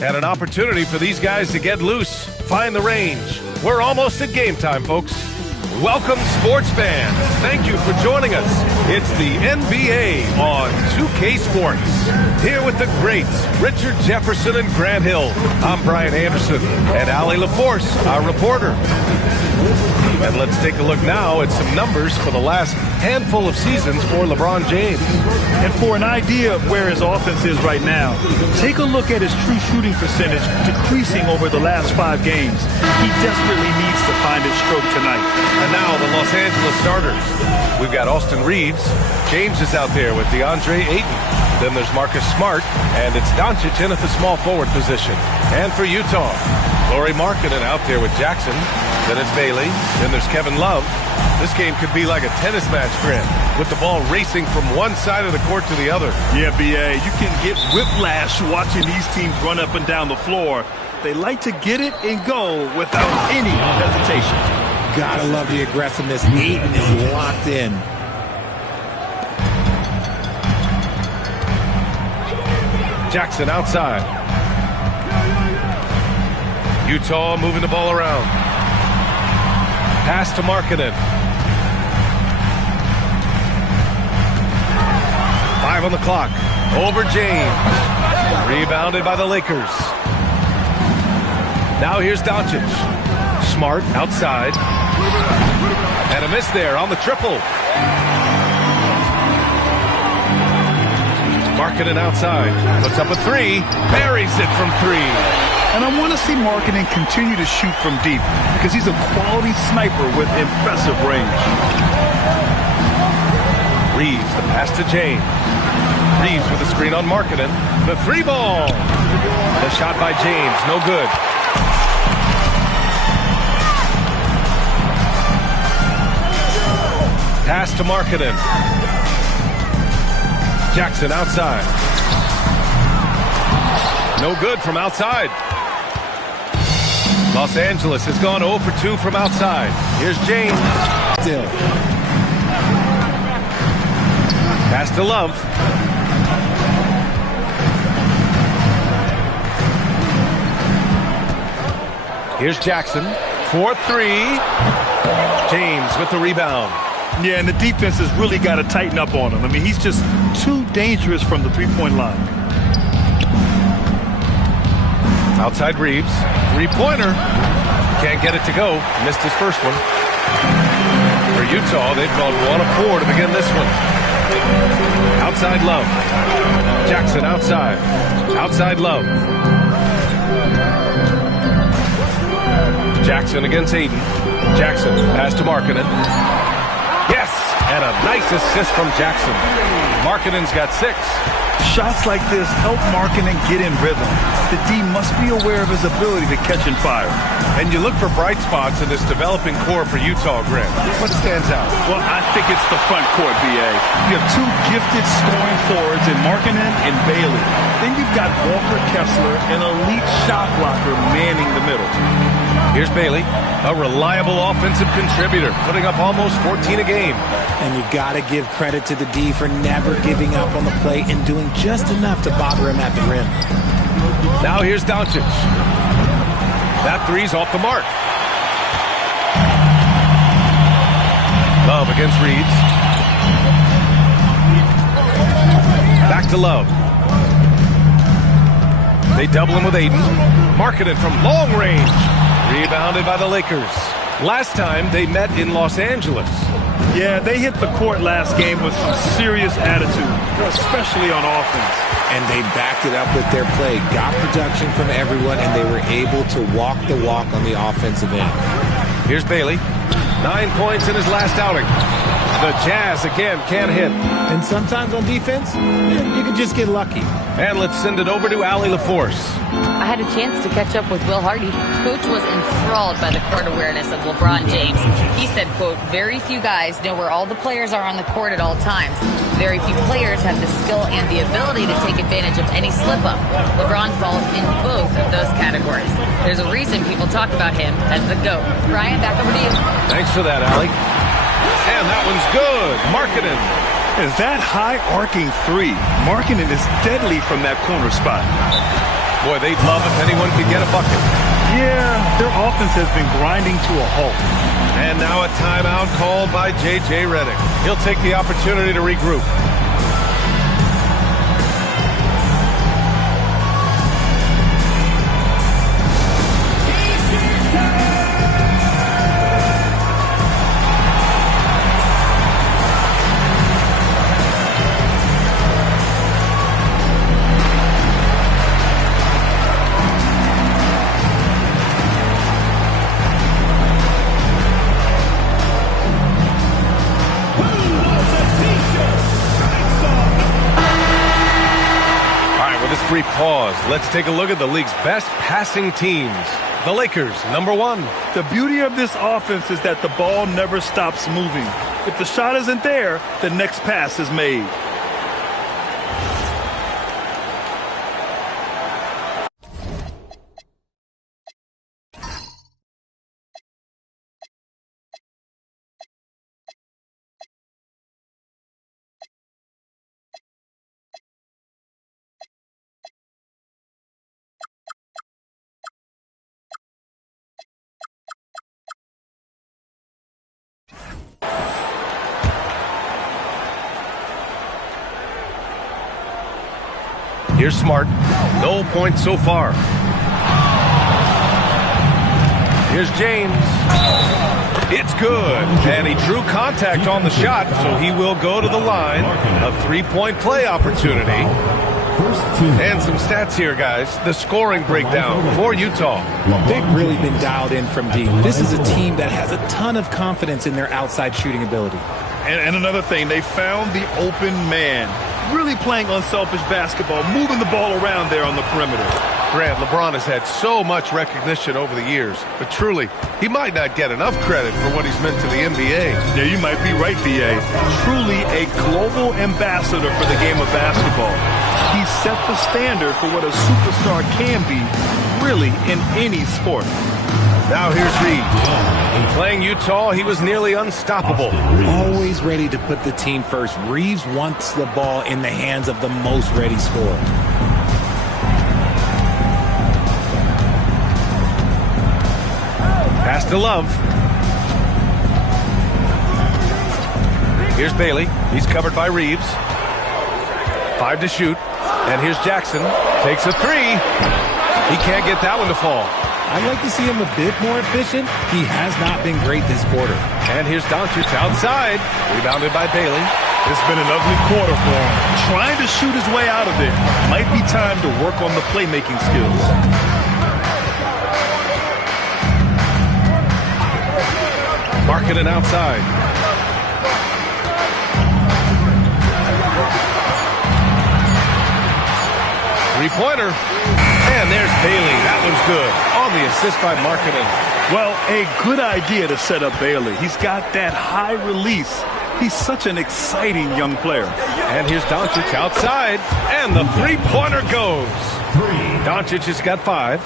And an opportunity for these guys to get loose, find the range. We're almost at game time, folks. Welcome, sports fans. Thank you for joining us. It's the NBA on 2K Sports. Here with the greats, Richard Jefferson and Grant Hill. I'm Brian Anderson, and Allie LaForce, our reporter. And let's take a look now at some numbers for the last handful of seasons for LeBron James. And for an idea of where his offense is right now, take a look at his true shooting percentage decreasing over the last 5 games. He desperately needs to find his stroke tonight. And now the Los Angeles starters. We've got Austin Reeves. James is out there with DeAndre Ayton. Then there's Marcus Smart, and it's Doncic in at the small forward position. And for Utah, Lauri Markkanen out there with Jackson. Then it's Bailey. Then there's Kevin Love. This game could be like a tennis match, Grant, with the ball racing from one side of the court to the other. Yeah, B.A., you can get whiplash watching these teams run up and down the floor. They like to get it and go without any hesitation. Gotta love the aggressiveness. Ayton is locked in. Jackson outside. Utah moving the ball around. Pass to Markkanen. 5 on the clock. Over James. Rebounded by the Lakers. Now here's Doncic. Smart outside. And a miss there on the triple. Markkanen outside. Puts up a 3. Buries it from 3. And I want to see Markkanen continue to shoot from deep because he's a quality sniper with impressive range. Reeves, the pass to James. Reeves with a screen on Markkanen. The 3-ball. The shot by James, no good. Pass to Markkanen. Jackson outside. No good from outside. Los Angeles has gone 0 for 2 from outside. Here's James. Still. Pass to Love. Here's Jackson. 4-3. James with the rebound. Yeah, and the defense has really got to tighten up on him. I mean, he's just too dangerous from the three-point line. Outside Reeves. 3-pointer. Can't get it to go. Missed his first one. For Utah, they've gone 1 of 4 to begin this one. Outside Love. Jackson outside. Outside Love. Jackson against Ayton. Jackson pass to Markkanen. Yes! And a nice assist from Jackson. Markkanen's got 6. Shots like this help Markkanen get in rhythm. The D must be aware of his ability to catch and fire. And you look for bright spots in this developing core for Utah, Grant. What stands out? Well, I think it's the front court, B.A. You have 2 gifted scoring forwards in Markkanen and Bailey. Then you've got Walker Kessler, an elite shot blocker, manning the middle. Here's Bailey, a reliable offensive contributor, putting up almost 14 a game. And you got to give credit to the D for never giving up on the play and doing just enough to bother him at the rim. Now here's Doncic. That 3's off the mark. Love against Reeves. Back to Love. They double him with Ayton. Markkanen from long range. Rebounded by the Lakers. Last time they met in Los Angeles. Yeah, they hit the court last game with some serious attitude, especially on offense. And they backed it up with their play, got production from everyone, and they were able to walk the walk on the offensive end. Here's Bailey. 9 points in his last outing. The Jazz again can't hit. And sometimes on defense, you can just get lucky. And let's send it over to Allie LaForce. I had a chance to catch up with Will Hardy. Coach was enthralled by the court awareness of LeBron James. He said, quote, "Very few guys know where all the players are on the court at all times. Very few players have the skill and the ability to take advantage of any slip-up. LeBron falls in both of those categories. There's a reason people talk about him as the GOAT." Brian, back over to you. Thanks for that, Allie. And that one's good. Markkanen. Is that high arcing 3? Markkanen is deadly from that corner spot. Boy, they'd love if anyone could get a bucket. Yeah, their offense has been grinding to a halt. And now a timeout called by J.J. Redick. He'll take the opportunity to regroup. Brief pause. Let's take a look at the league's best passing teams. The Lakers, number 1. The beauty of this offense is that the ball never stops moving. If the shot isn't there, the next pass is made. Here's Smart. No points so far. Here's James. It's good. And he drew contact on the shot, so he will go to the line. A three-point play opportunity. And some stats here, guys. The scoring breakdown for Utah. They've really been dialed in from deep. This is a team that has a ton of confidence in their outside shooting ability. And another thing, they found the open man. Really playing unselfish basketball, moving the ball around there on the perimeter. Grant, LeBron has had so much recognition over the years, but truly, he might not get enough credit for what he's meant to the NBA. Yeah, you might be right, B.A. Truly a global ambassador for the game of basketball. He set the standard for what a superstar can be, really, in any sport. Now here's Reed. Playing Utah, he was nearly unstoppable. Always ready to put the team first. Reeves wants the ball in the hands of the most ready scorer. Pass to Love. Here's Bailey. He's covered by Reeves. 5 to shoot. And here's Jackson. Takes a 3. He can't get that one to fall. I'd like to see him a bit more efficient. He has not been great this quarter. And here's Doncic outside. Rebounded by Bailey. It's been an ugly quarter for him. Trying to shoot his way out of it. Might be time to work on the playmaking skills. Markkanen outside. Three-pointer. And there's Bailey. That one's good. On the assist by Markkanen. Well, a good idea to set up Bailey. He's got that high release. He's such an exciting young player. And here's Doncic outside. And the three-pointer goes. Doncic has got 5.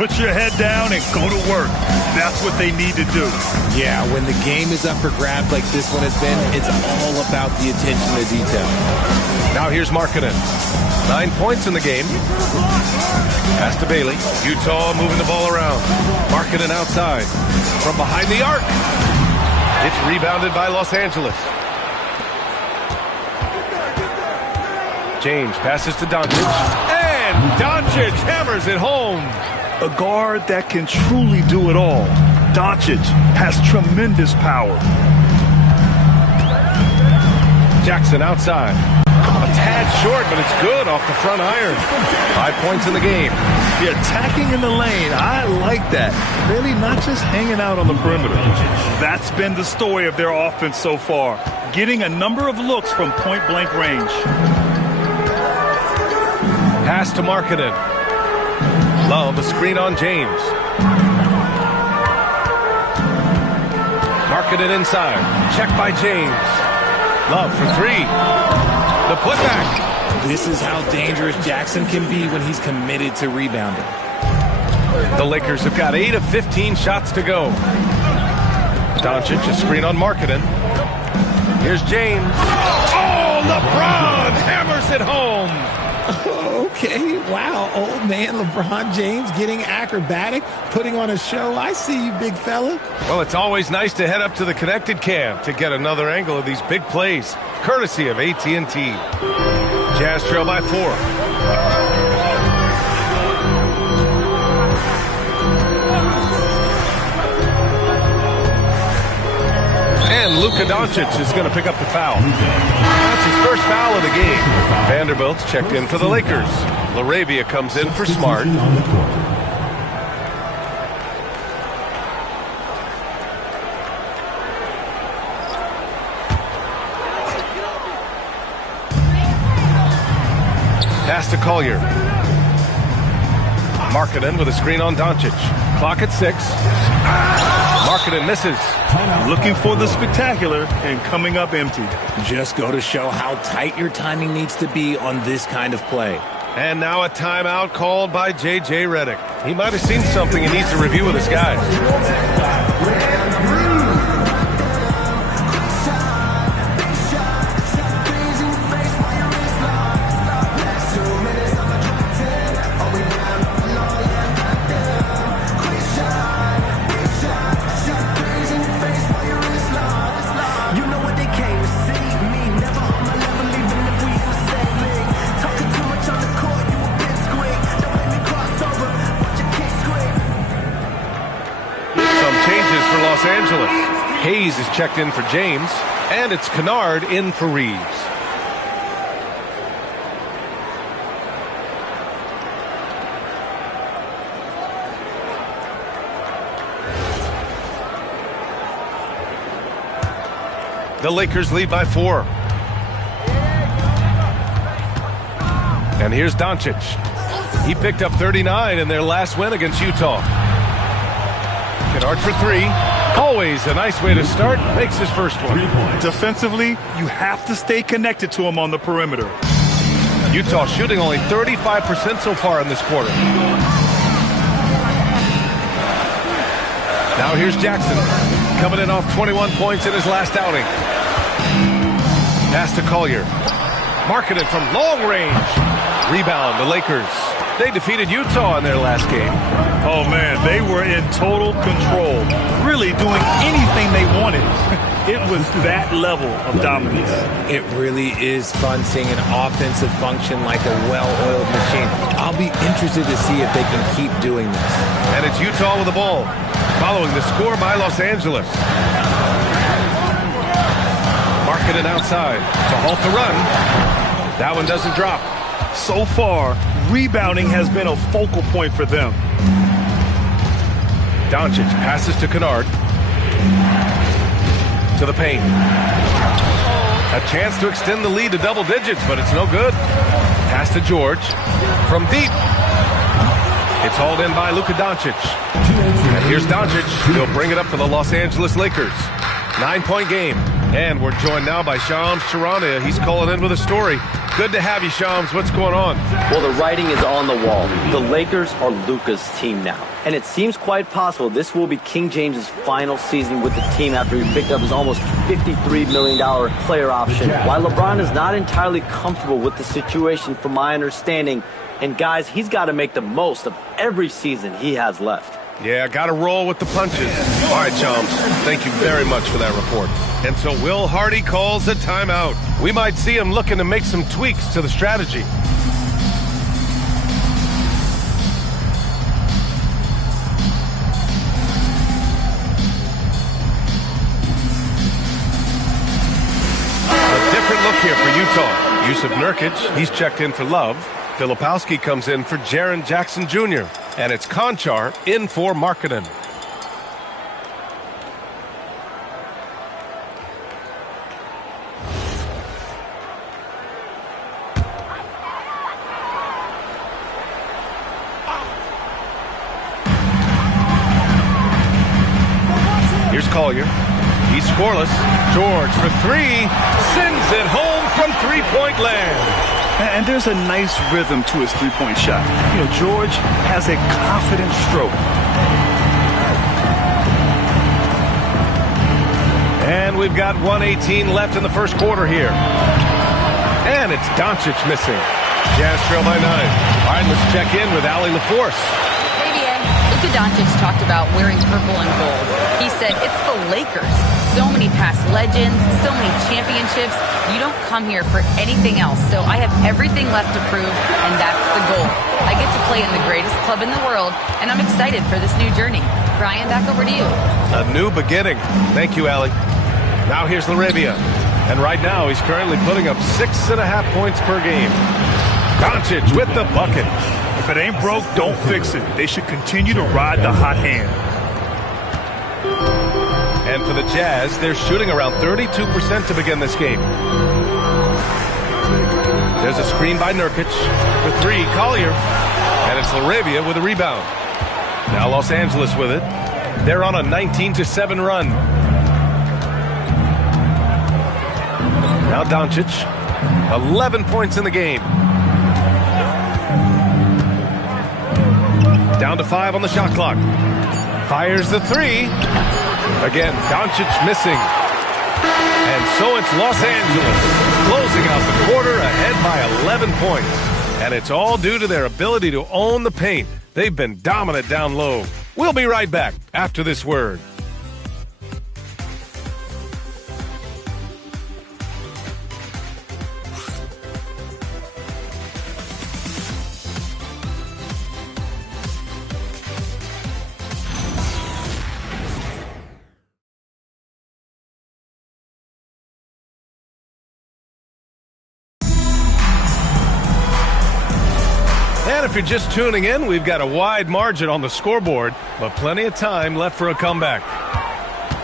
Put your head down and go to work. That's what they need to do. Yeah, when the game is up for grabs like this one has been, it's all about the attention to detail. Now here's Markkanen. 9 points in the game. Pass to Bailey. Utah moving the ball around. Markkanen outside. From behind the arc. It's rebounded by Los Angeles. James passes to Doncic. And Doncic hammers it home. A guard that can truly do it all. Doncic has tremendous power. Jackson outside. A tad short, but it's good off the front iron. 5 points in the game. The attacking in the lane, I like that. Really not just hanging out on the perimeter. That's been the story of their offense so far. Getting a number of looks from point-blank range. Pass to Markkanen. Love, a screen on James. Markkanen inside. Check by James. Love for 3. The putback. This is how dangerous Jackson can be when he's committed to rebounding. The Lakers have got 8 of 15 shots to go. Doncic, a screen on Markkanen. Here's James. Oh, LeBron hammers it home. Okay, wow, old man LeBron James getting acrobatic, putting on a show. I see you, big fella. Well, it's always nice to head up to the connected cam to get another angle of these big plays, courtesy of AT&T. Jazz trail by 4. And Luka Doncic is going to pick up the foul. That's his first foul of the game. Vanderbilt's checked in for the Lakers. LaRavia comes in for Smart. Pass to Collier. Markkanen with a screen on Doncic. Clock at 6. Markkanen misses. Looking for the spectacular and coming up empty. Just go to show how tight your timing needs to be on this kind of play. And now a timeout called by J.J. Redick. He might have seen something he needs to review with his guys. Los Angeles. Hayes is checked in for James, and it's Kennard in for Reeves. The Lakers lead by 4. And here's Doncic. He picked up 39 in their last win against Utah. Kennard for 3. Always a nice way to start. Makes his first one. Defensively, you have to stay connected to him on the perimeter. Utah shooting only 35% so far in this quarter. Now here's Jackson. Coming in off 21 points in his last outing. Pass to Collier. Markkanen from long range. Rebound, the Lakers. They defeated Utah in their last game. Oh, man, they were in total control, really doing anything they wanted. It was that level of dominance. It really is fun seeing an offensive function like a well-oiled machine. I'll be interested to see if they can keep doing this. And it's Utah with the ball, following the score by Los Angeles. Markkanen outside to halt the run. That one doesn't drop. So far, rebounding has been a focal point for them. Doncic passes to Kennard. To the paint. A chance to extend the lead to double digits, but it's no good. Pass to George. From deep. It's hauled in by Luka Doncic. And here's Doncic. He'll bring it up for the Los Angeles Lakers. 9-point game. And we're joined now by Shams Charania. He's calling in with a story. Good to have you, Shams. What's going on? Well, the writing is on the wall. The Lakers are Luka's team now. And it seems quite possible this will be King James's final season with the team after he picked up his almost $53 million player option. While LeBron is not entirely comfortable with the situation from my understanding, and guys, he's got to make the most of every season he has left. Yeah, got to roll with the punches. All right, Shams, thank you very much for that report. And so Will Hardy calls a timeout. We might see him looking to make some tweaks to the strategy. A different look here for Utah. Yusuf Nurkic, he's checked in for Love. Filipowski comes in for Jaren Jackson Jr. And it's Konchar in for Markkanen. Here's Collier. He's scoreless. George for 3. Sends it home from three-point land. And there's a nice rhythm to his three-point shot. You know, George has a confident stroke. And we've got 1:18 left in the first quarter here. And it's Doncic missing. Jazz trail by 9. All right, let's check in with Allie LaForce. Luka Doncic talked about wearing purple and gold. He said, it's the Lakers. So many past legends, so many championships. You don't come here for anything else. So I have everything left to prove, and that's the goal. I get to play in the greatest club in the world, and I'm excited for this new journey. Brian, back over to you. A new beginning. Thank you, Allie. Now here's Laravia. And right now, he's currently putting up 6.5 points per game. Doncic with the bucket. If it ain't broke, don't fix it. They should continue to ride the hot hand. And for the Jazz, they're shooting around 32% to begin this game. There's a screen by Nurkic. For 3, Collier. And it's Laravia with a rebound. Now Los Angeles with it. They're on a 19-7 run. Now Doncic. 11 points in the game. Down to 5 on the shot clock. Fires the 3. Again, Doncic missing. And so it's Los Angeles closing out the quarter ahead by 11 points. And it's all due to their ability to own the paint. They've been dominant down low. We'll be right back after this word. And if you're just tuning in, we've got a wide margin on the scoreboard, but plenty of time left for a comeback.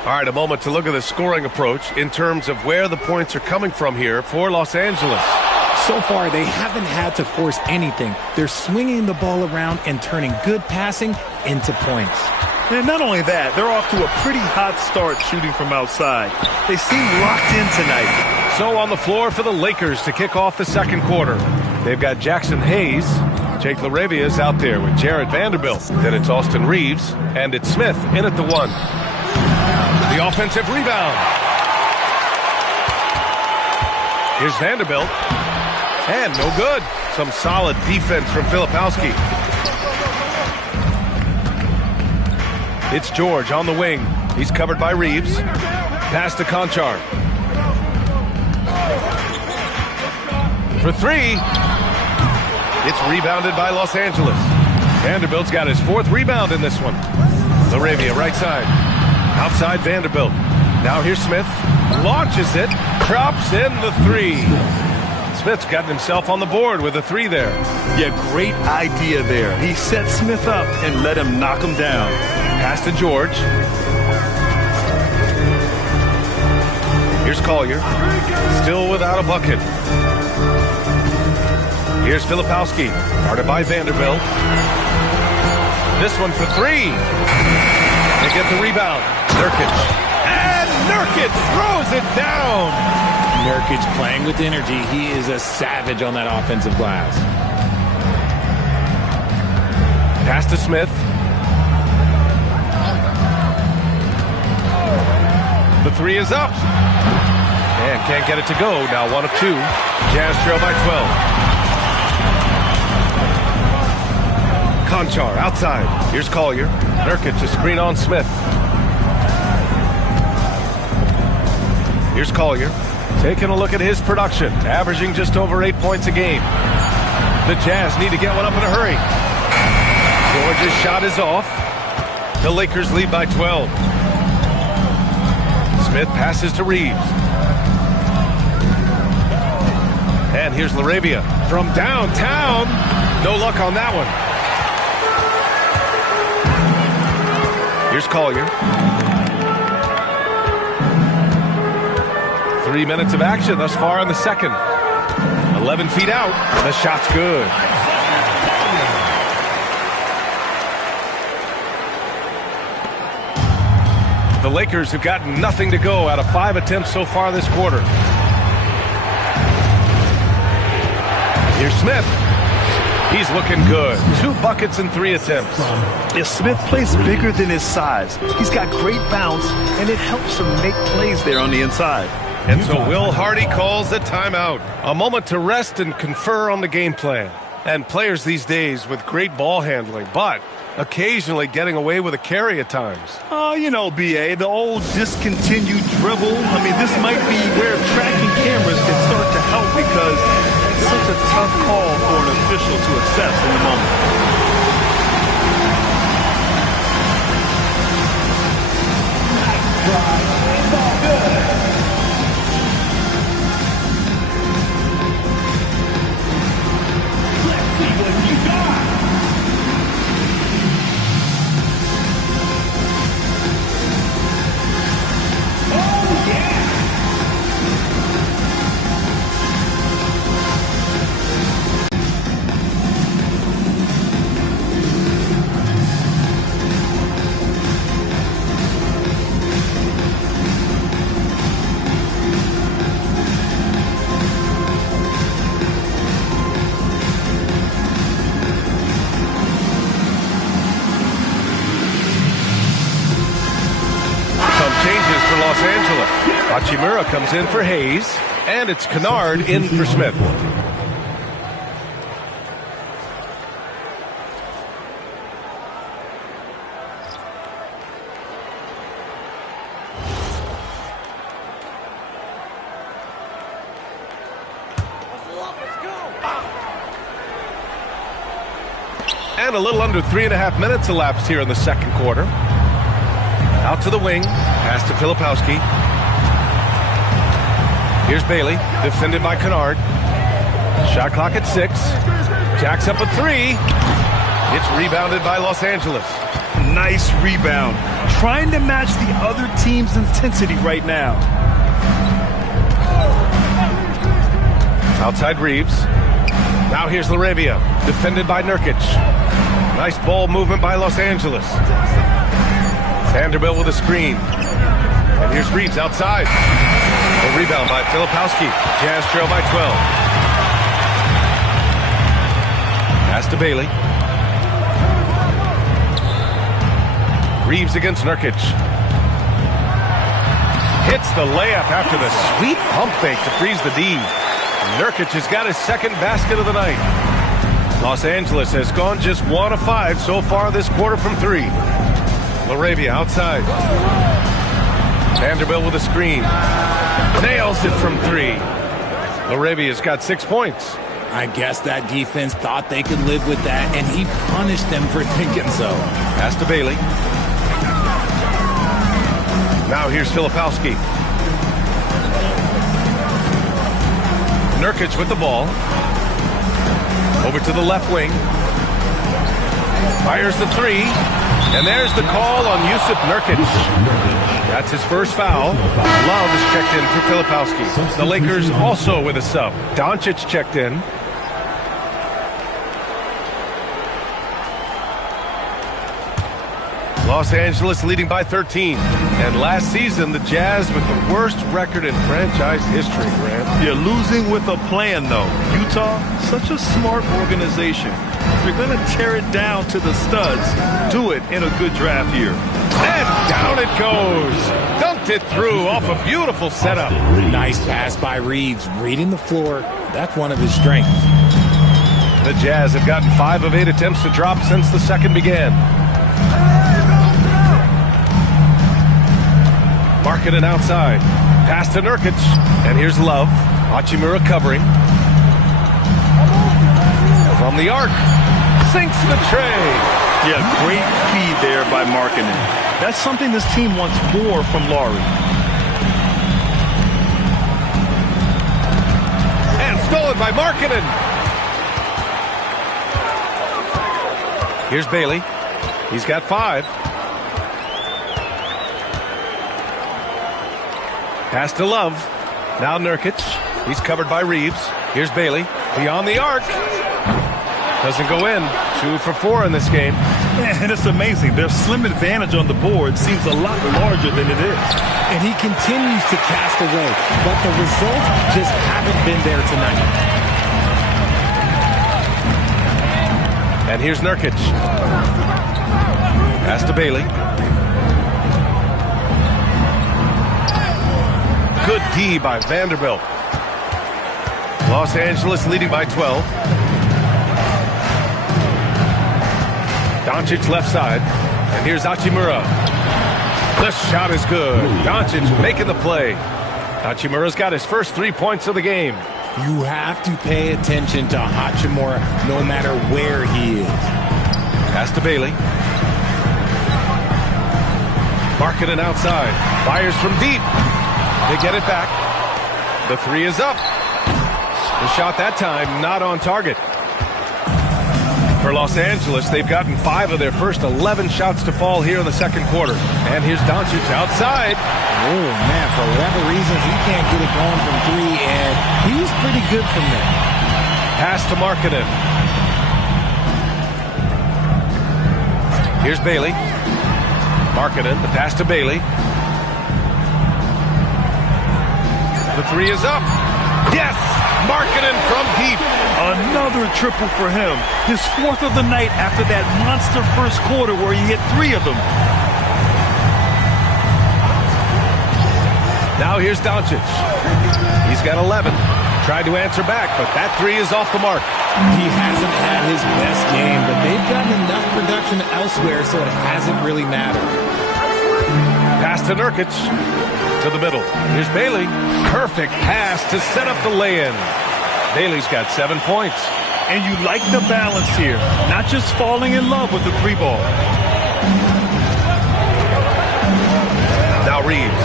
All right, a moment to look at the scoring approach in terms of where the points are coming from here for Los Angeles. So far, they haven't had to force anything. They're swinging the ball around and turning good passing into points. And not only that, they're off to a pretty hot start shooting from outside. They seem locked in tonight. So on the floor for the Lakers to kick off the second quarter. They've got Jackson Hayes. Jake Laravia is out there with Jared Vanderbilt. Then it's Austin Reeves, and it's Smith in at the 1. The offensive rebound. Here's Vanderbilt. And no good. Some solid defense from Filipowski. It's George on the wing. He's covered by Reeves. Pass to Conchar. For 3. It's rebounded by Los Angeles. Vanderbilt's got his 4th rebound in this one. Laravia, right side. Outside Vanderbilt. Now here's Smith. Launches it. Drops in the 3. Smith's gotten himself on the board with a 3 there. Yeah, great idea there. He set Smith up and let him knock him down. Pass to George. Here's Collier. Still without a bucket. Here's Filipowski, guarded by Vanderbilt. This one for 3. They get the rebound. Nurkic. And Nurkic throws it down. Nurkic playing with energy. He is a savage on that offensive glass. Pass to Smith. The 3 is up. And can't get it to go. Now 1 of 2. Jazz trail by 12. Conchar outside. Here's Collier. Nurkic to screen on Smith. Here's Collier. Taking a look at his production. Averaging just over 8 points a game. The Jazz need to get one up in a hurry. George's shot is off. The Lakers lead by 12. Smith passes to Reeves. And here's Laravia from downtown. No luck on that one. Here's Collier. 3 minutes of action thus far in the second. 11 feet out. The shot's good. The Lakers have gotten nothing to go out of 5 attempts so far this quarter. Here's Smith. He's looking good. 2 buckets in 3 attempts. Yeah, Smith plays bigger than his size. He's got great bounce, and it helps him make plays there on the inside. And so Will Hardy calls the timeout. A moment to rest and confer on the game plan. And players these days with great ball handling, but occasionally getting away with a carry at times. Oh, you know, B.A., the old discontinued dribble. I mean, this might be where tracking cameras can start to help because it's such a tough call for an official to assess in the moment. It's all good. Let's see what you got. Oh, yeah. Los Angeles. Hachimura comes in for Hayes, and it's Kennard in for Smith. And a little under 3.5 minutes elapsed here in the second quarter. Out to the wing, pass to Filipowski. Here's Bailey, defended by Kennard. Shot clock at 6. Jacks up a 3. It's rebounded by Los Angeles. Nice rebound. Trying to match the other team's intensity right now. Outside Reeves. Now here's Laravia, defended by Nurkic. Nice ball movement by Los Angeles. Vanderbilt with a screen. And here's Reeves outside. A rebound by Filipowski. Jazz trail by 12. Pass to Bailey. Reeves against Nurkic. Hits the layup after the sweet pump fake to freeze the D. Nurkic has got his second basket of the night. Los Angeles has gone just 1 of 5 so far this quarter from 3. Laravia outside. Vanderbilt with a screen. Nails it from 3. Laravia's got 6 points. I guess that defense thought they could live with that, and he punished them for thinking so. Pass to Bailey. Now here's Filipowski. Nurkic with the ball. Over to the left wing. Fires the 3. And there's the call on Yusuf Nurkic. That's his first foul. Love is checked in for Filipowski. The Lakers also with a sub. Doncic checked in. Los Angeles leading by 13. And last season, the Jazz with the worst record in franchise history, Grant. You're losing with a plan, though. Utah, such a smart organization. If you're going to tear it down to the studs, do it in a good draft year. And down it goes. Dunked it through off a beautiful setup. Nice pass by Reeves. Reading the floor. That's one of his strengths. The Jazz have gotten 5 of 8 attempts to drop since the second began. Markkanen outside. Pass to Nurkic. And here's Love. Hachimura covering. From the arc. Sinks the tray. Yeah, great feed there by Markkanen. That's something this team wants more from Laurie. And stolen by Markkanen. Here's Bailey. He's got 5. Pass to Love. Now Nurkic. He's covered by Reeves. Here's Bailey. Beyond the arc. Doesn't go in. 2 for 4 in this game. And it's amazing. Their slim advantage on the board seems a lot larger than it is. And he continues to cast away, but the results just haven't been there tonight. And here's Nurkic. Pass to Bailey. Good D by Vanderbilt. Los Angeles leading by 12. Doncic left side. And here's Hachimura. The shot is good. Doncic making the play. Hachimura's got his first 3 points of the game. You have to pay attention to Hachimura no matter where he is. Pass to Bailey. Markkanen outside. Fires from deep. They get it back. The three is up. The shot that time not on target. For Los Angeles, they've gotten 5 of their first 11 shots to fall here in the second quarter. And here's Doncic outside. Oh, man, for whatever reason, he can't get it going from 3, and he's pretty good from there. Pass to Markkanen. Here's Bailey. Markkanen, the pass to Bailey. The three is up. Yes! Markkanen from deep. Another triple for him. His 4th of the night after that monster first quarter where he hit 3 of them. Now here's Doncic. He's got 11. Tried to answer back, but that three is off the mark. He hasn't had his best game, but they've gotten enough production elsewhere, so it hasn't really mattered. Pass to Nurkic. To the middle. Here's Bailey. Perfect pass to set up the lay-in. Bailey's got 7 points. And you like the balance here. Not just falling in love with the 3 ball. Now Reeves.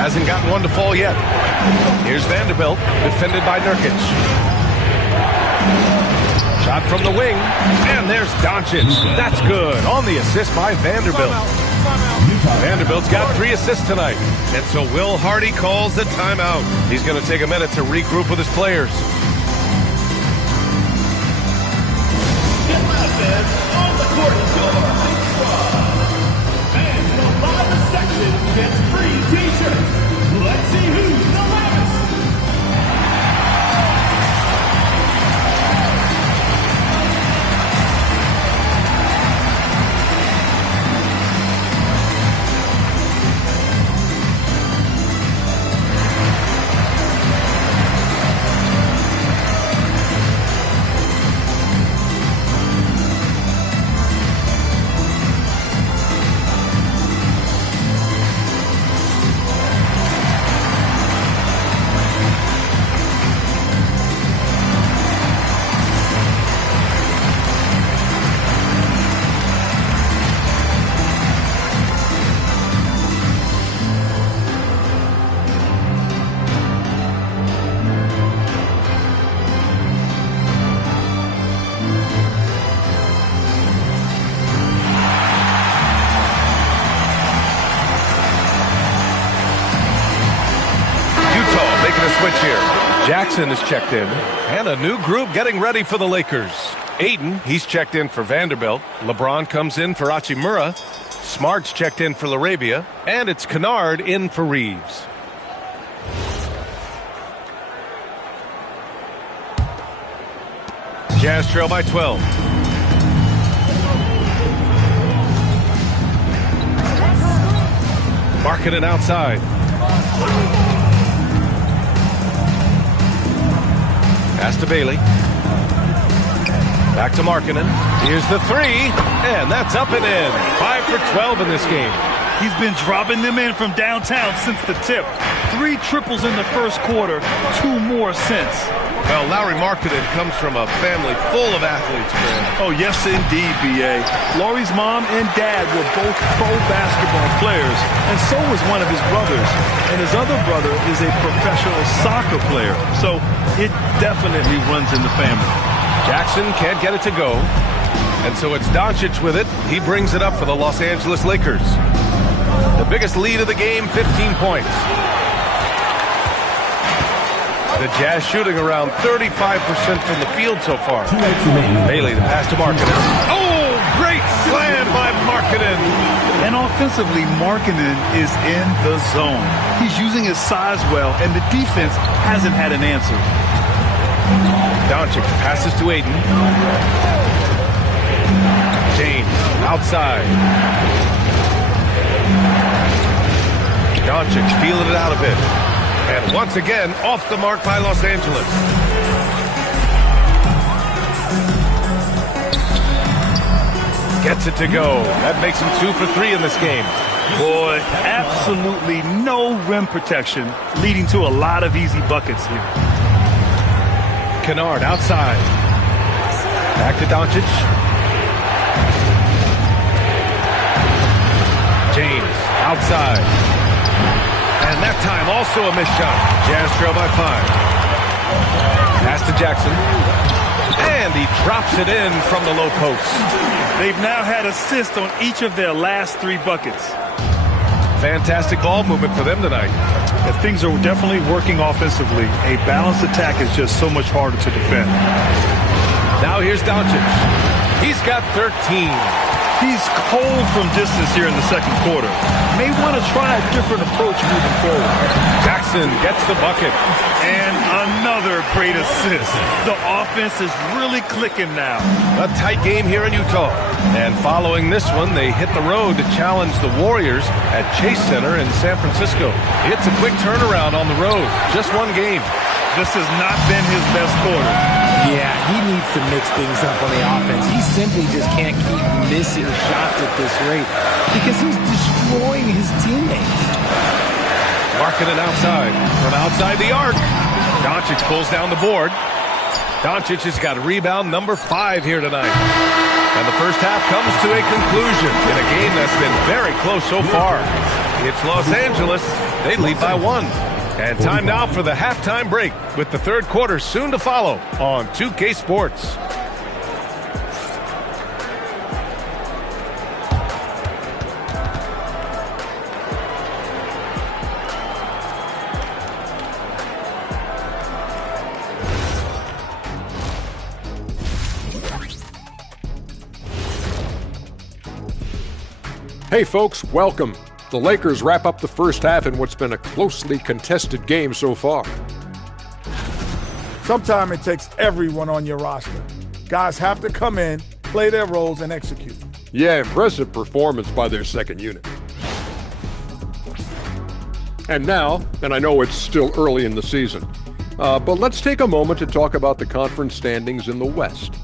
Hasn't gotten one to fall yet. Here's Vanderbilt. Defended by Nurkic. Shot from the wing. And there's Doncic. That's good. On the assist by Vanderbilt. Vanderbilt's got 3 assists tonight. And so Will Hardy calls the timeout. He's going to take a minute to regroup with his players. On the court, fans will buy the section gets free t-shirts. Let's see who's the loudest. Switch here. Jackson is checked in. And a new group getting ready for the Lakers. Aiden, he's checked in for Vanderbilt. LeBron comes in for Hachimura. Smart's checked in for LaRabia. And it's Kennard in for Reeves. Jazz trail by 12. Markkanen outside. Pass to Bailey. Back to Markkanen. Here's the three, and that's up and in. 5 for 12 in this game. He's been dropping them in from downtown since the tip. 3 triples in the first quarter, 2 more since. Well, Lauri Markkanen comes from a family full of athletes, man. Oh, yes, indeed, B.A. Lauri's mom and dad were both pro basketball players, and so was one of his brothers. And his other brother is a professional soccer player, so it definitely runs in the family. Jackson can't get it to go, and so it's Doncic with it. He brings it up for the Los Angeles Lakers. The biggest lead of the game, 15 points. The Jazz shooting around 35% from the field so far. Bailey, the pass to Markkanen. Oh, great slam by Markkanen. And offensively, Markkanen is in the zone. He's using his size well, and the defense hasn't had an answer. Doncic passes to Aiden. James outside. Doncic feeling it out a bit. And once again, off the mark by Los Angeles. Gets it to go. That makes him 2 for 3 in this game. Boy, absolutely no rim protection, leading to a lot of easy buckets here. Kennard outside. Back to Doncic. James outside. And that time also a missed shot. Jazz trail by 5. Pass to Jackson. And he drops it in from the low post. They've now had assists on each of their last 3 buckets. Fantastic ball movement for them tonight. And things are definitely working offensively. A balanced attack is just so much harder to defend. Now here's Doncic. He's got 13. He's cold from distance here in the second quarter. May want to try a different approach moving forward. Jackson gets the bucket. And another great assist. The offense is really clicking now. A tight game here in Utah. And following this one, they hit the road to challenge the Warriors at Chase Center in San Francisco. It's a quick turnaround on the road. Just one game. This has not been his best quarter. Yeah, he needs to mix things up on the offense. He simply just can't keep missing shots at this rate because he's destroying his teammates. Markkanen outside. From outside the arc. Doncic pulls down the board. Doncic has got rebound number 5 here tonight. And the first half comes to a conclusion in a game that's been very close so far. It's Los Angeles. They lead by 1. And time now for the halftime break with the third quarter soon to follow on 2K Sports. Hey folks, welcome. The Lakers wrap up the first half in what's been a closely contested game so far. Sometimes it takes everyone on your roster. Guys have to come in, play their roles, and execute. Yeah, impressive performance by their second unit. And now, and I know it's still early in the season, but let's take a moment to talk about the conference standings in the West.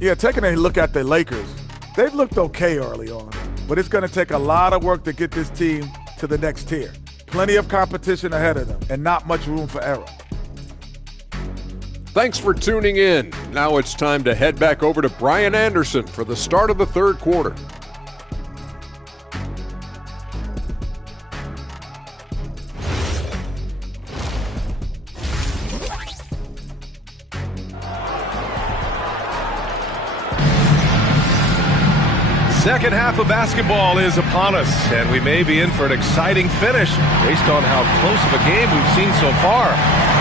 Yeah, taking a look at the Lakers, they've looked okay early on, but it's going to take a lot of work to get this team to the next tier. Plenty of competition ahead of them and not much room for error. Thanks for tuning in. Now it's time to head back over to Brian Anderson for the start of the third quarter. Second half of basketball is upon us, and we may be in for an exciting finish based on how close of a game we've seen so far.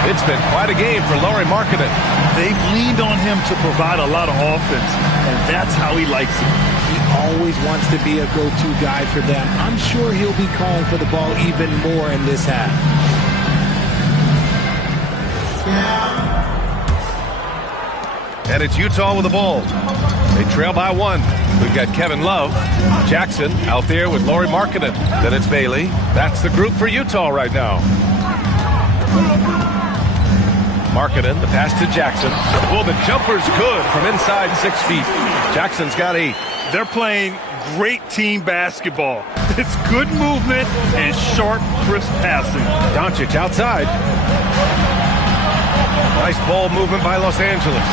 It's been quite a game for Lauri Markkanen. They've leaned on him to provide a lot of offense, and that's how he likes it. He always wants to be a go-to guy for them. I'm sure he'll be calling for the ball even more in this half. And it's Utah with the ball. They trail by 1. We've got Kevin Love, Jackson out there with Lauri Markkanen. Then it's Bailey. That's the group for Utah right now. Markkanen, the pass to Jackson. Well, the jumper's good from inside 6 feet. Jackson's got 8. They're playing great team basketball. It's good movement and sharp, crisp passing. Doncic outside. Nice ball movement by Los Angeles.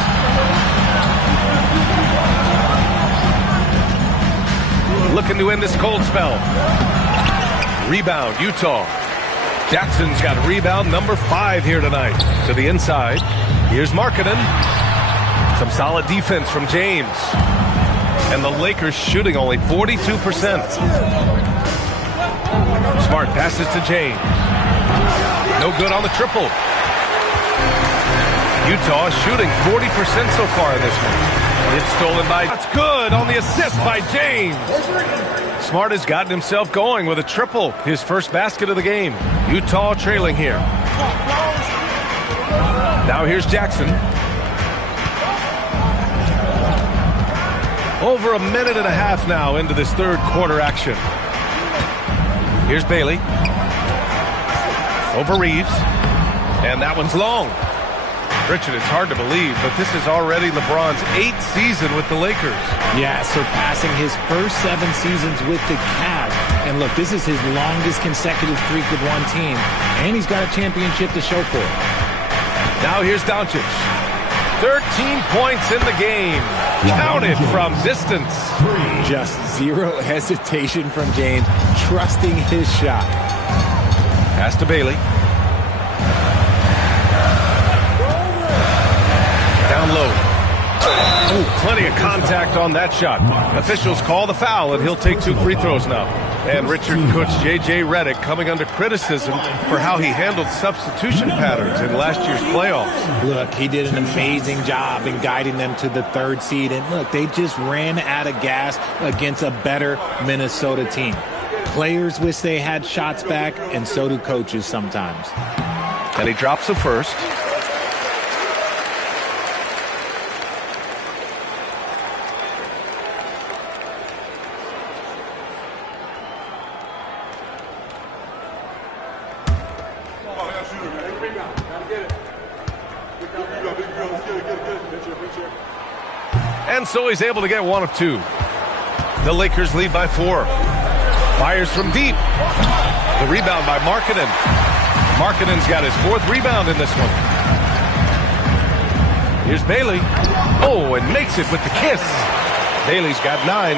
Looking to end this cold spell. Rebound, Utah. Jackson's got rebound number 5 here tonight. To the inside. Here's Markkanen. Some solid defense from James. And the Lakers shooting only 42%. Smart passes to James. No good on the triple. Utah shooting 40% so far in this one. It's stolen by... That's good on the assist by James. Smart has gotten himself going with a triple. His first basket of the game. Utah trailing here. Now here's Jackson. Over a minute and a half now into this third quarter action. Here's Bailey. Over Reeves. And that one's long. Richard, it's hard to believe, but this is already LeBron's 8th season with the Lakers. Yeah, surpassing his first 7 seasons with the Cavs. And look, this is his longest consecutive streak with one team, and he's got a championship to show for it. Now here's Doncic. 13 points in the game. Counted from distance. Just zero hesitation from James, trusting his shot. Pass to Bailey. Down low. Oh, plenty of contact on that shot. Officials call the foul, and he'll take 2 free throws now. And Richard, Coach J.J. Redick coming under criticism for how he handled substitution patterns in last year's playoffs. Look, he did an amazing job in guiding them to the 3rd seed. And look, they just ran out of gas against a better Minnesota team. Players wish they had shots back, and so do coaches sometimes. And he drops the first. And so he's able to get 1 of 2. The Lakers lead by 4. Fires from deep. The rebound by Markkanen. Markkanen's got his 4th rebound in this one. Here's Bailey. Oh, and makes it with the kiss. Bailey's got 9.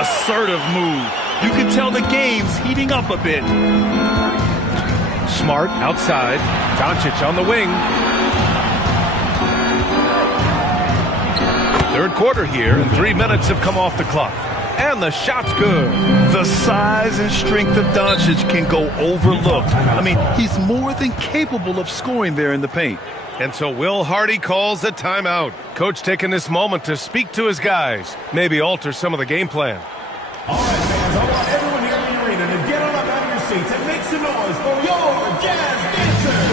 Assertive move. You can tell the game's heating up a bit. Smart outside. Doncic on the wing. 3rd quarter here, and 3 minutes have come off the clock. And the shot's good. The size and strength of Doncic can go overlooked. I mean, he's more than capable of scoring there in the paint. And so Will Hardy calls a timeout. Coach taking this moment to speak to his guys, maybe alter some of the game plan. All right, fans, I want everyone here in the arena to get on up out of your seats and make some noise for your Jazz dancers.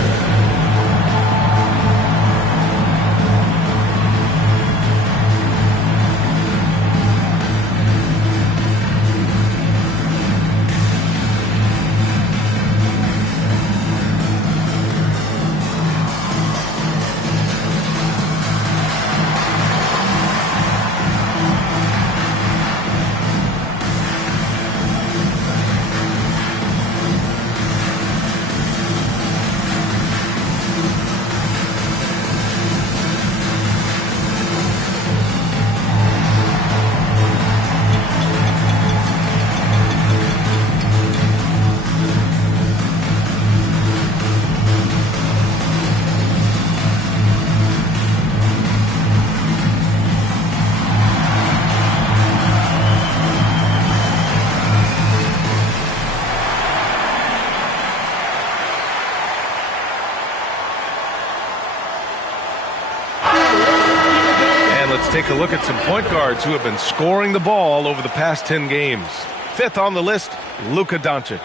Take a look at some point guards who have been scoring the ball over the past 10 games. 5th on the list, Luka Doncic.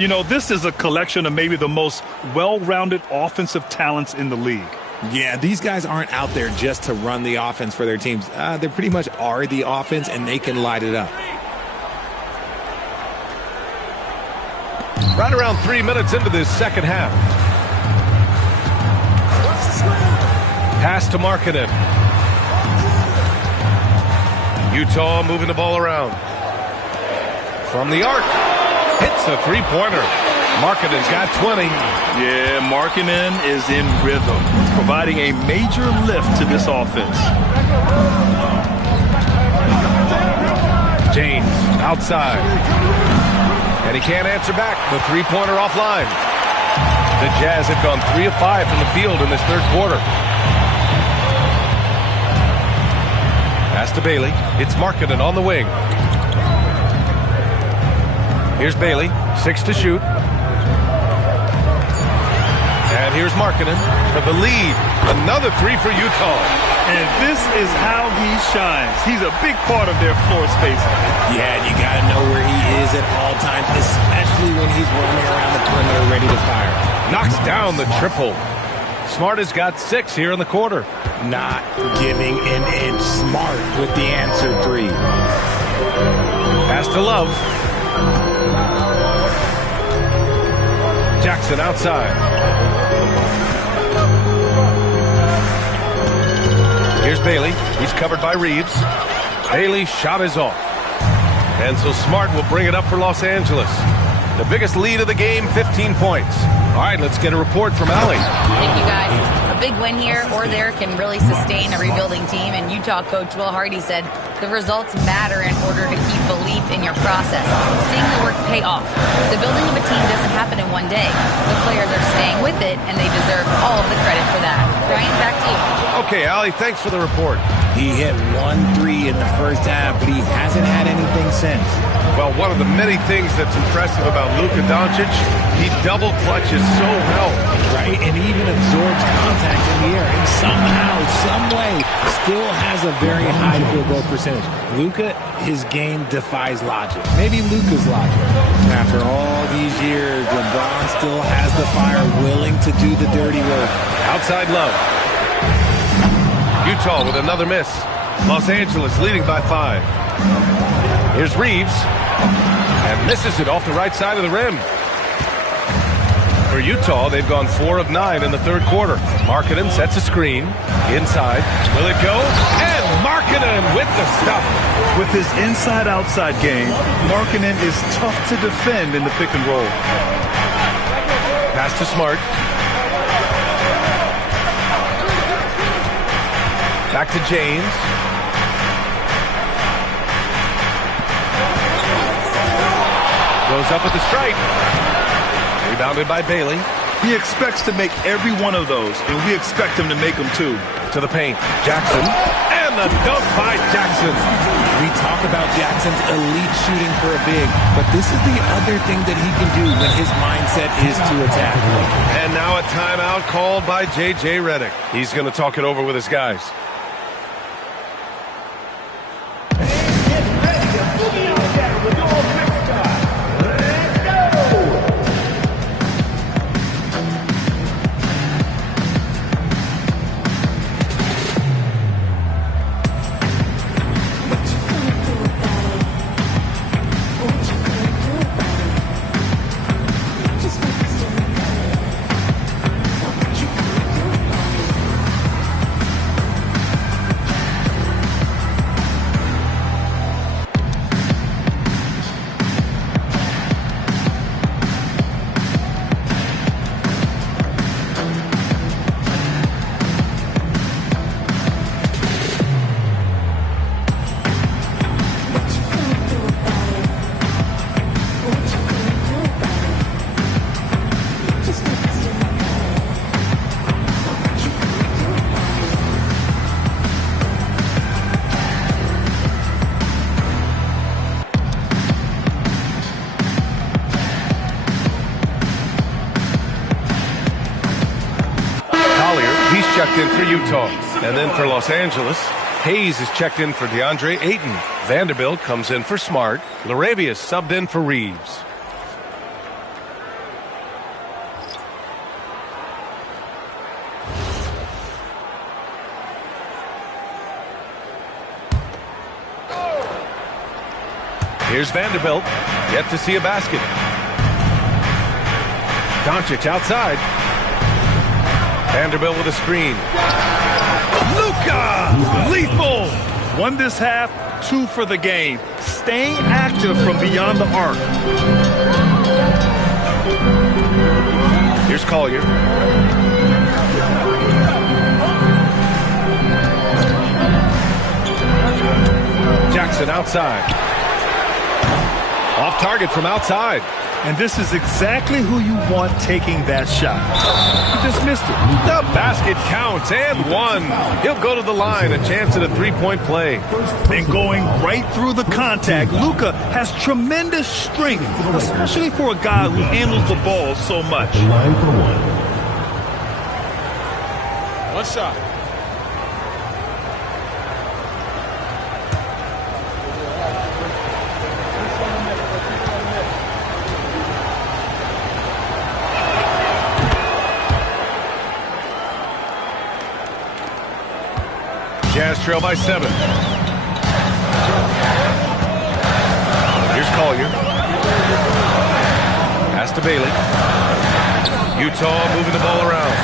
You know, this is a collection of maybe the most well-rounded offensive talents in the league. Yeah, these guys aren't out there just to run the offense for their teams. They pretty much are the offense, and they can light it up. Right around 3 minutes into this second half. Pass to Markkanen. Utah moving the ball around. From the arc. Hits a 3-pointer. Markkanen's got 20. Yeah, Markkanen is in rhythm, providing a major lift to this offense. James outside. And he can't answer back. The 3-pointer offline. The Jazz have gone 3 of 5 from the field in this 3rd quarter. Pass to Bailey. It's Markkanen on the wing. Here's Bailey. 6 to shoot. And here's Markkanen for the lead. Another 3 for Utah. And this is how he shines. He's a big part of their floor spacing. Yeah, you got to know where he is at all times, especially when he's roaming around the perimeter ready to fire. Knocks down the triple. Smart has got 6 here in the quarter. Not giving an inch. Smart with the answer 3. Pass to Love. Jackson outside. Here's Bailey. He's covered by Reeves. Bailey's shot is off. And so Smart will bring it up for Los Angeles. The biggest lead of the game, 15 points. All right, let's get a report from Allie. Thank you, guys. A big win here or there can really sustain a rebuilding team, and Utah coach Will Hardy said the results matter in order to keep belief in your process, seeing the work pay off. The building of a team doesn't happen in one day. The players are staying with it, and they deserve all of the credit for that. Brian, back to you. Okay, Allie, thanks for the report. He hit 1-3 in the first half, but he hasn't had anything since. Well, one of the many things that's impressive about Luka Doncic, he double clutches so well. Right, and even absorbs contact in the air, and somehow, some way, still has a very high field goal percentage. Luka, his game defies logic. Maybe Luka's logic. After all these years, LeBron still has the fire, willing to do the dirty work. Outside Love. Utah with another miss. Los Angeles leading by 5. Here's Reeves. And misses it off the right side of the rim. For Utah, they've gone 4 of 9 in the third quarter. Markkanen sets a screen. Inside. Will it go? And Markkanen with the stuff. With his inside-outside game, Markkanen is tough to defend in the pick and roll. Pass to Smart. Back to James. Goes up with the strike. Rebounded by Bailey. He expects to make every one of those, and we expect him to make them too. To the paint. Jackson. And the dunk by Jackson. We talk about Jackson's elite shooting for a big, but this is the other thing that he can do when his mindset is to attack. And now a timeout called by J.J. Redick. He's going to talk it over with his guys. Checked in for Utah. And then for Los Angeles, Hayes is checked in for DeAndre Ayton. Vanderbilt comes in for Smart. Laravius subbed in for Reeves. Here's Vanderbilt. Yet to see a basket. Doncic outside. Vanderbilt with a screen. Luka! Lethal! 1 this half, 2 for the game. Staying active from beyond the arc. Here's Collier. Jackson outside. Off target from outside. And this is exactly who you want taking that shot. He just missed it. The basket counts and 1. He'll go to the line, a chance at a three-point play. And going right through the contact, Luka has tremendous strength, especially for a guy who handles the ball so much. Line for 1. One shot. Jazz trail by 7. Here's Collier. Pass to Bailey. Utah moving the ball around.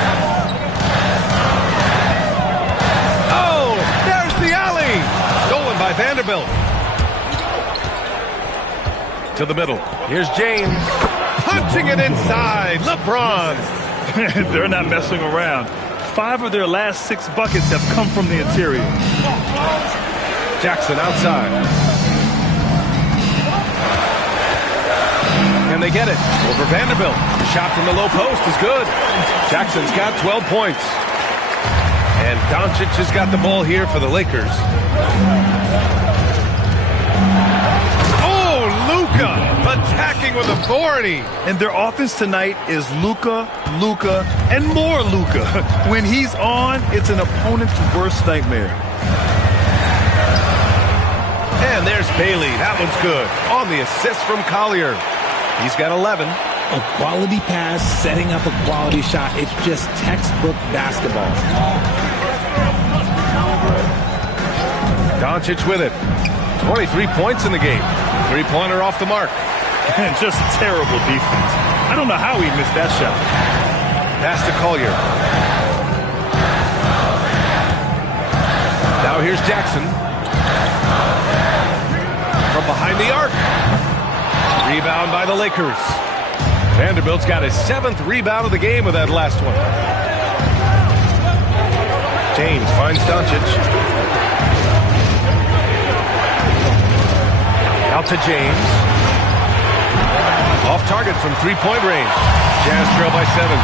Oh, there's the alley. Stolen by Vanderbilt. To the middle. Here's James. Punching it inside. LeBron. They're not messing around. 5 of their last 6 buckets have come from the interior. Jackson outside. And they get it over Vanderbilt. The shot from the low post is good. Jackson's got 12 points. And Doncic has got the ball here for the Lakers. Oh, Luka attacking with authority. And their offense tonight is Luka, and more Luka. When he's on, it's an opponent's worst nightmare. And there's Bailey. That one's good. On the assist from Collier. He's got 11. A quality pass, setting up a quality shot. It's just textbook basketball. Doncic with it. 23 points in the game. Three-pointer off the mark. And just terrible defense. I don't know how he missed that shot. Pass to Collier. Now here's Jackson. From behind the arc. Rebound by the Lakers. Vanderbilt's got his 7th rebound of the game with that last one. James finds Doncic. Out to James. Off target from three-point range. Jazz trail by 7.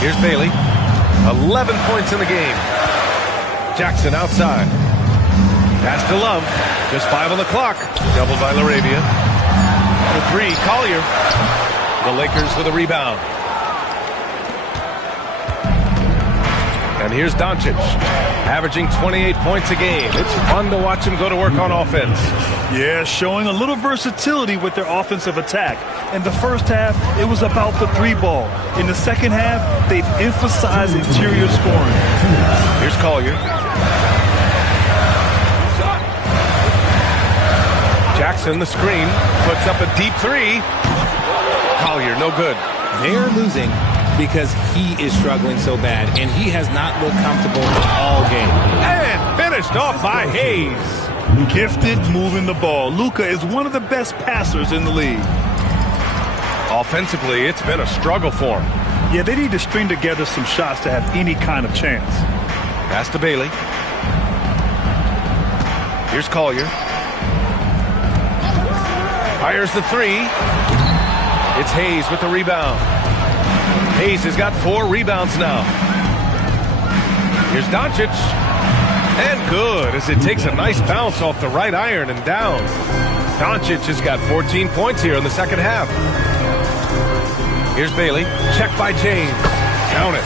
Here's Bailey. 11 points in the game. Jackson outside. Pass to Love. Just 5 on the clock. Doubled by LaRavia. For 3, Collier. The Lakers with a rebound. And here's Doncic, averaging 28 points a game. It's fun to watch him go to work on offense. Yeah, showing a little versatility with their offensive attack. In the first half, it was about the 3-ball. In the second half, they've emphasized interior scoring. Here's Collier. Jackson, the screen, puts up a deep 3. Collier, no good. They're losing because he is struggling so bad, and he has not looked comfortable all game. And finished off by Hayes. Gifted moving the ball. Luka is one of the best passers in the league. Offensively, it's been a struggle for him. Yeah, they need to string together some shots to have any kind of chance. Pass to Bailey. Here's Collier. Fires the 3. It's Hayes with the rebound. Hayes has got 4 rebounds now. Here's Doncic. And good, as it takes a nice bounce off the right iron and down. Doncic has got 14 points here in the second half. Here's Bailey. Checked by James. Count it.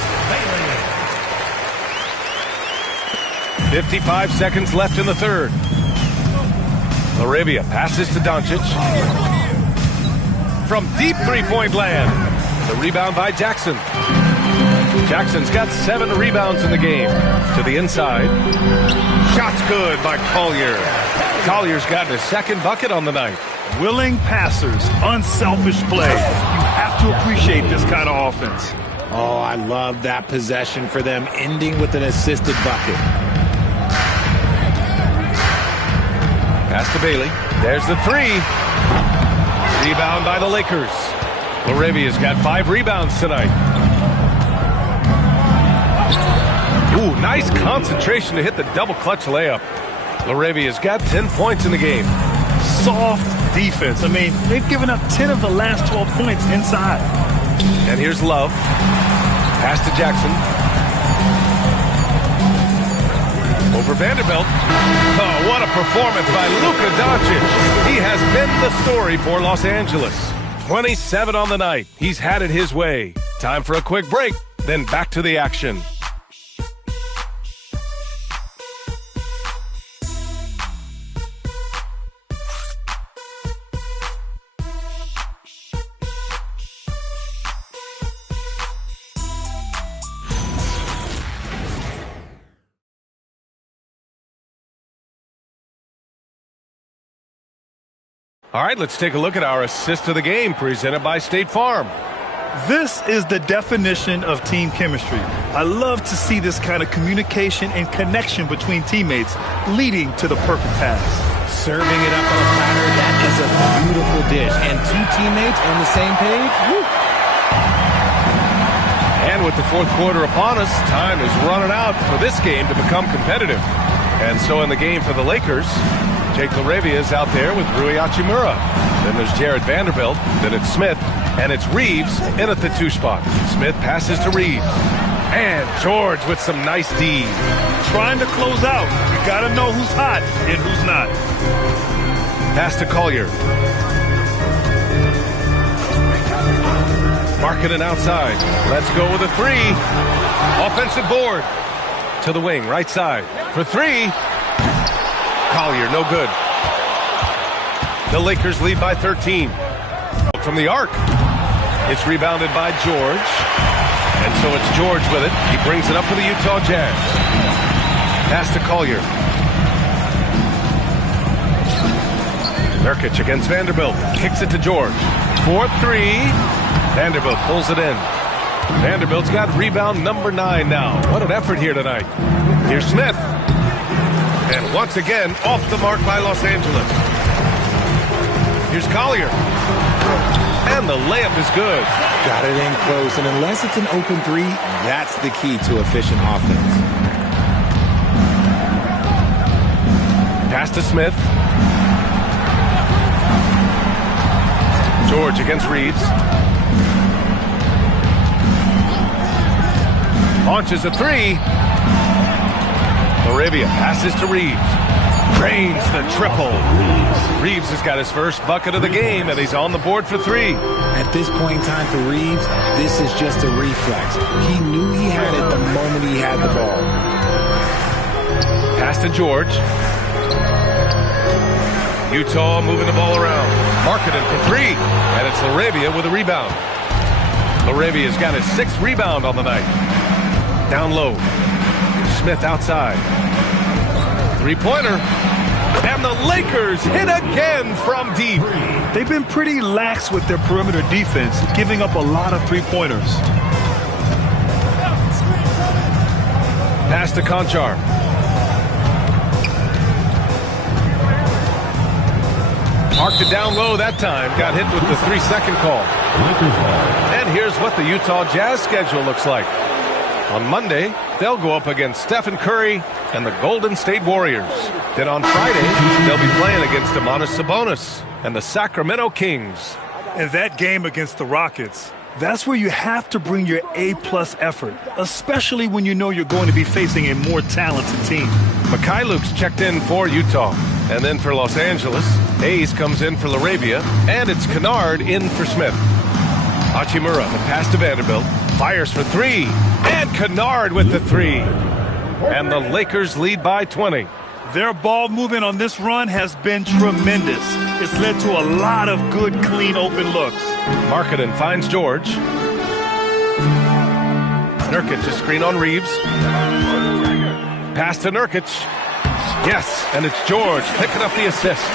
55 seconds left in the third. LaRavia passes to Doncic. From deep three-point land. The rebound by Jackson. Jackson's got 7 rebounds in the game. To the inside. Shot's good by Collier. Collier's gotten his 2nd bucket on the night. Willing passers, unselfish play. You have to appreciate this kind of offense. Oh, I love that possession for them, ending with an assisted bucket. Pass to Bailey. There's the 3. Rebound by the Lakers. LaRavia's got 5 rebounds tonight. Ooh, nice concentration to hit the double clutch layup. LaRavia's got 10 points in the game. Soft defense. I mean, they've given up 10 of the last 12 points inside. And here's Love. Pass to Jackson. Over Vanderbilt. Oh, what a performance by Luka Doncic. He has been the story for Los Angeles. 27 on the night. He's had it his way. Time for a quick break, then back to the action. All right, let's take a look at our assist of the game presented by State Farm. This is the definition of team chemistry. I love to see this kind of communication and connection between teammates leading to the perfect pass. Serving it up on a platter, that is a beautiful dish. And two teammates on the same page. Woo. And with the fourth quarter upon us, time is running out for this game to become competitive. And so in the game for the Lakers, Jake LaRavia is out there with Rui Hachimura. Then there's Jared Vanderbilt. Then it's Smith. And it's Reeves in at the 2 spot. Smith passes to Reeves. And George with some nice D. Trying to close out. You got to know who's hot and who's not. Pass to Collier. Marketing outside. Let's go with a 3. Offensive board. To the wing, right side. For 3. Collier, no good. The Lakers lead by 13. From the arc. It's rebounded by George. And so it's George with it. He brings it up for the Utah Jazz. Pass to Collier. Nurkic against Vanderbilt. Kicks it to George. 4-3. Vanderbilt pulls it in. Vanderbilt's got rebound number 9 now. What an effort here tonight. Here's Smith. And once again, off the mark by Los Angeles. Here's Collier. And the layup is good. Got it in close, and unless it's an open 3, that's the key to efficient offense. Pass to Smith. George against Reeves. Launches a 3. LaRavia passes to Reeves. Drains the triple. Reeves has got his first bucket of the game, and he's on the board for 3. At this point in time for Reeves, this is just a reflex. He knew he had it the moment he had the ball. Pass to George. Utah moving the ball around. Marketing for 3. And it's LaRavia with a rebound. LaRavia's got his 6th rebound on the night. Down low. Smith outside. 3-pointer. And the Lakers hit again from deep. They've been pretty lax with their perimeter defense, giving up a lot of 3-pointers. Pass to Conchar. Marked it down low that time. Got hit with the 3-second call. And here's what the Utah Jazz schedule looks like. On Monday, they'll go up against Stephen Curry and the Golden State Warriors. Then on Friday, they'll be playing against Domantas Sabonis and the Sacramento Kings. And that game against the Rockets, that's where you have to bring your A-plus effort, especially when you know you're going to be facing a more talented team. Mikhailuk's checked in for Utah. And then for Los Angeles, Hayes comes in for LaRavia, and it's Kennard in for Smith. Hachimura, the pass to Vanderbilt, fires for 3, and Kennard with the 3. And the Lakers lead by 20. Their ball movement on this run has been tremendous. It's led to a lot of good, clean, open looks. Marketing finds George. Nurkic, a screen on Reeves. Pass to Nurkic. Yes, and it's George picking up the assist.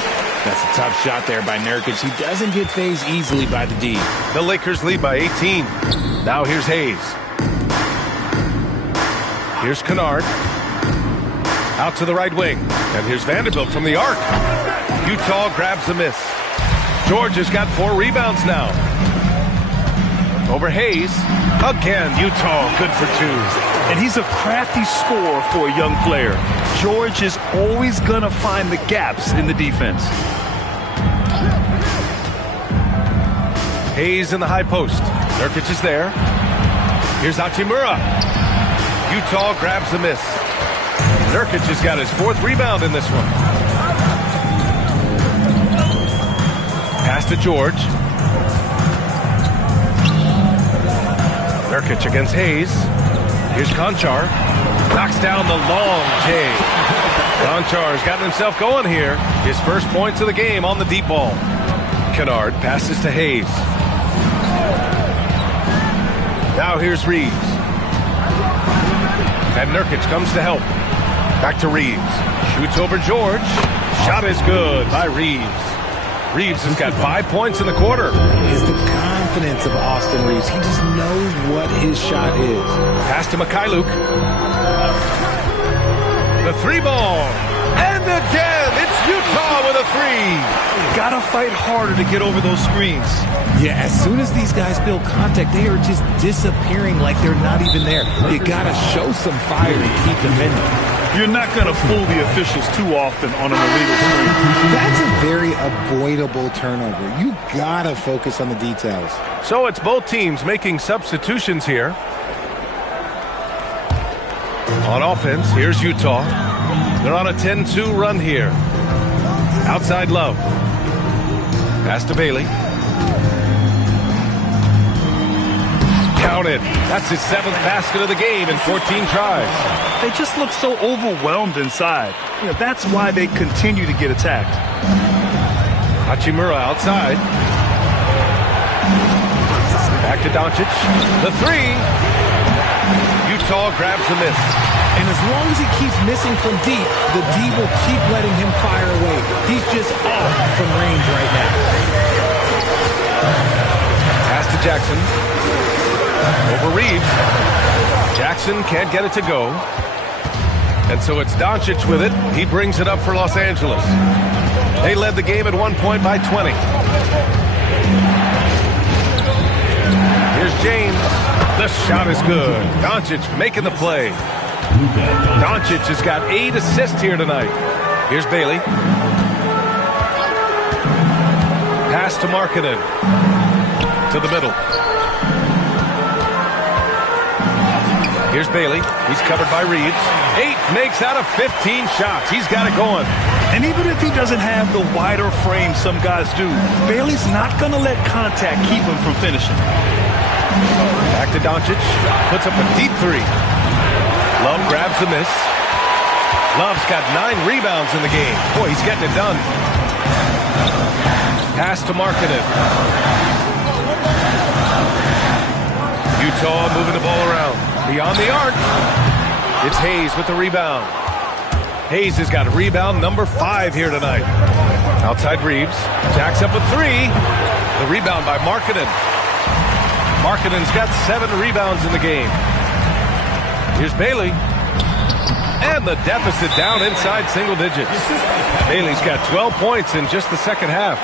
That's a tough shot there by Nurkic. He doesn't get phased easily by the D. The Lakers lead by 18. Now here's Hayes. Here's Kennard. Out to the right wing. And here's Vanderbilt from the arc. Utah grabs the miss. George has got 4 rebounds now. Over Hayes. Again, Utah good for 2. And he's a crafty scorer for a young player. George is always going to find the gaps in the defense. Hayes in the high post. Nurkic is there. Here's Hachimura. Utah grabs the miss. Nurkic has got his 4th rebound in this one. Pass to George. Nurkic against Hayes. Here's Conchar. Knocks down the long J. Conchar's gotten himself going here. His first points of the game on the deep ball. Kennard passes to Hayes. Now here's Reeves. And Nurkic comes to help. Back to Reeves. Shoots over George. Shot is good by Reeves. Reeves has got 5 points in the quarter. Is the confidence of Austin Reeves. He just knows what his shot is. Pass to Mikhailuk. The three ball. And again, it's Utah with a three. Gotta fight harder to get over those screens. Yeah, as soon as these guys feel contact, they are just disappearing like they're not even there. You gotta show some fire and keep defending. You're not going to fool the officials too often on an illegal screen. That's a very avoidable turnover. You gotta focus on the details. So it's both teams making substitutions here. On offense, here's Utah. They're on a 10-2 run here. Outside Love. Pass to Bailey. Count it. That's his 7th basket of the game in 14 tries. They just look so overwhelmed inside. You know, that's why they continue to get attacked. Hachimura outside. Back to Doncic. The three. Utah grabs the miss. And as long as he keeps missing from deep, the D will keep letting him fire away. He's just off from range right now. Pass to Jackson. Over Reeves. Jackson can't get it to go. And so it's Doncic with it. He brings it up for Los Angeles. They led the game at 1 point by 20. Here's James. The shot is good. Doncic making the play. Doncic has got 8 assists here tonight. Here's Bailey. Pass to Markkanen. To the middle. Here's Bailey. He's covered by Reeves. 8 makes out of 15 shots. He's got it going. And even if he doesn't have the wider frame some guys do, Bailey's not going to let contact keep him from finishing. Back to Doncic. Puts up a deep three. Love grabs the miss. Love's got 9 rebounds in the game. Boy, he's getting it done. Pass to Markkanen. Utah moving the ball around. Beyond the arc. It's Hayes with the rebound. Hayes has got rebound number 5 here tonight. Outside Reeves. Jacks up a 3. The rebound by Markkanen. Markkanen's got 7 rebounds in the game. Here's Bailey. And the deficit down inside single digits. Bailey's got 12 points in just the second half.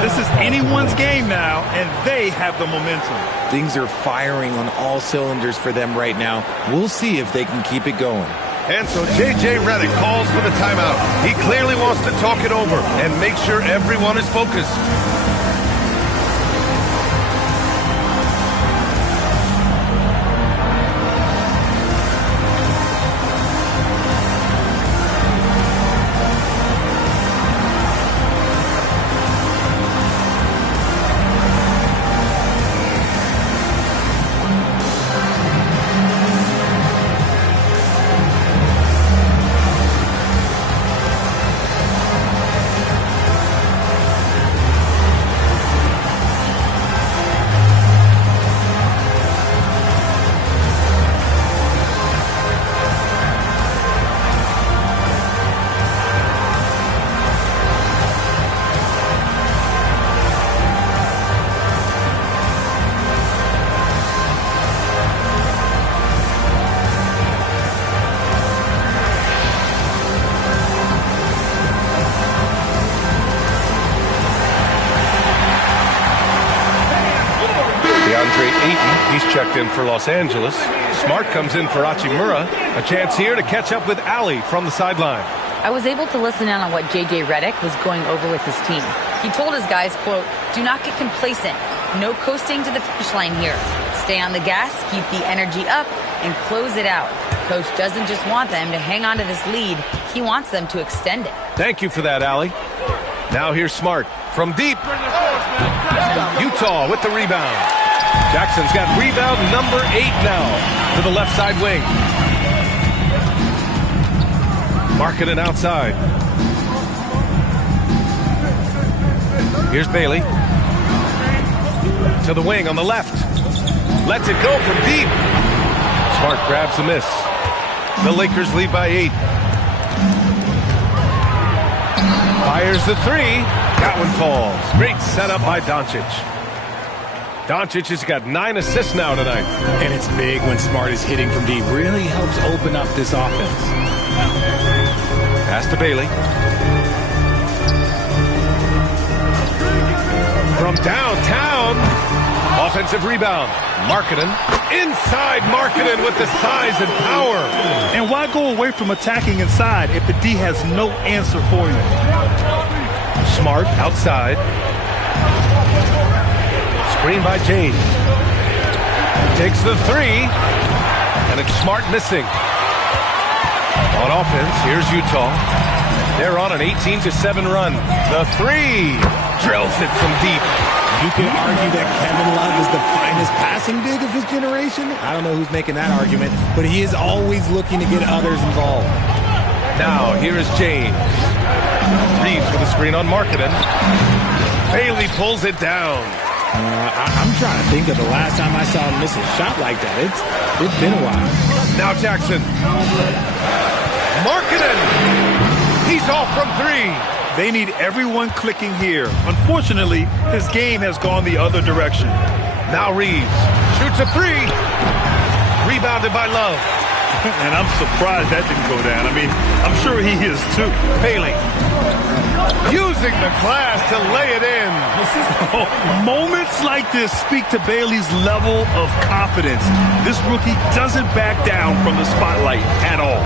This is anyone's game now, and they have the momentum. Things are firing on all cylinders for them right now. We'll see if they can keep it going. And so J.J. Redick calls for the timeout. He clearly wants to talk it over and make sure everyone is focused. He's checked in for Los Angeles. Smart comes in for Hachimura. A chance here to catch up with Ali from the sideline. I was able to listen in on what J.J. Redick was going over with his team. He told his guys, quote, "Do not get complacent. No coasting to the finish line here. Stay on the gas, keep the energy up, and close it out. Coach doesn't just want them to hang on to this lead. He wants them to extend it." Thank you for that, Ali. Now here's Smart from deep. Utah with the rebound. Jackson's got rebound number 8 now to the left side wing. Markkanen outside. Here's Bailey. To the wing on the left. Lets it go from deep. Smart grabs the miss. The Lakers lead by 8. Fires the 3. That one falls. Great setup by Doncic. Doncic has got 9 assists now tonight. And it's big when Smart is hitting from deep. Really helps open up this offense. Pass to Bailey. From downtown. Offensive rebound. Markkanen. Inside Markkanen with the size and power. And why go away from attacking inside if the D has no answer for you? Smart outside. Screen by James. Takes the 3. And it's Smart missing. On offense, here's Utah. They're on an 18-7 run. The 3. Drills it from deep. You can argue that Kevin Love is the finest passing big of his generation. I don't know who's making that argument, but he is always looking to get others involved. Now, here is James. Reeves with a screen on Markkanen. Bailey pulls it down. I'm trying to think of the last time I saw him miss a shot like that. It's been a while. Now Jackson. Markkanen. He's off from 3. They need everyone clicking here. Unfortunately, his game has gone the other direction. Now Reeves shoots a 3. Rebounded by Love. And I'm surprised that didn't go down. I mean, I'm sure he is too. Bailey using the glass to lay it in. Moments like this speak to Bailey's level of confidence. This rookie doesn't back down from the spotlight at all.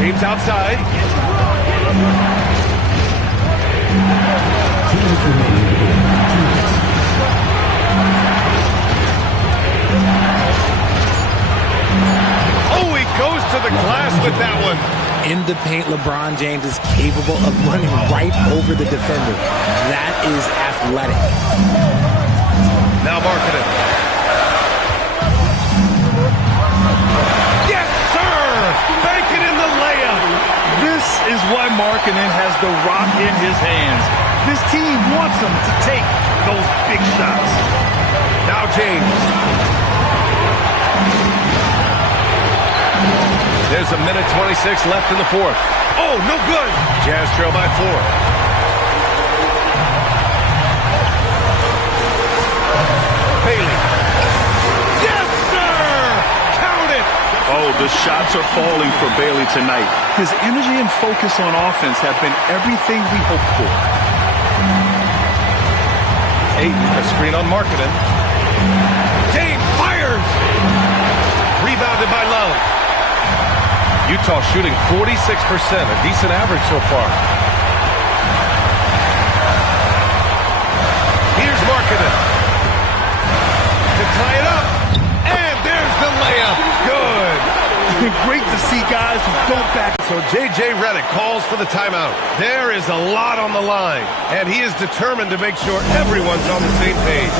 James outside. Oh, he goes to the glass with that one. In the paint, LeBron James is capable of running right over the defender. That is athletic. Now Markkanen. Yes, sir! Bank it in the layup. This is why Markkanen has the rock in his hands. This team wants him to take those big shots. Now James. There's a minute 26 left in the 4th. Oh, no good. Jazz trail by 4. Bailey. Yes, sir! Count it! Oh, the shots are falling for Bailey tonight. His energy and focus on offense have been everything we hoped for. 8, a screen on Markkanen. James fires! Rebounded by Love. Utah shooting 46%, a decent average so far. Here's Markkanen to tie it up, and there's the layup. Good. Great to see guys who don't back. So J.J. Redick calls for the timeout. There is a lot on the line, and he is determined to make sure everyone's on the same page.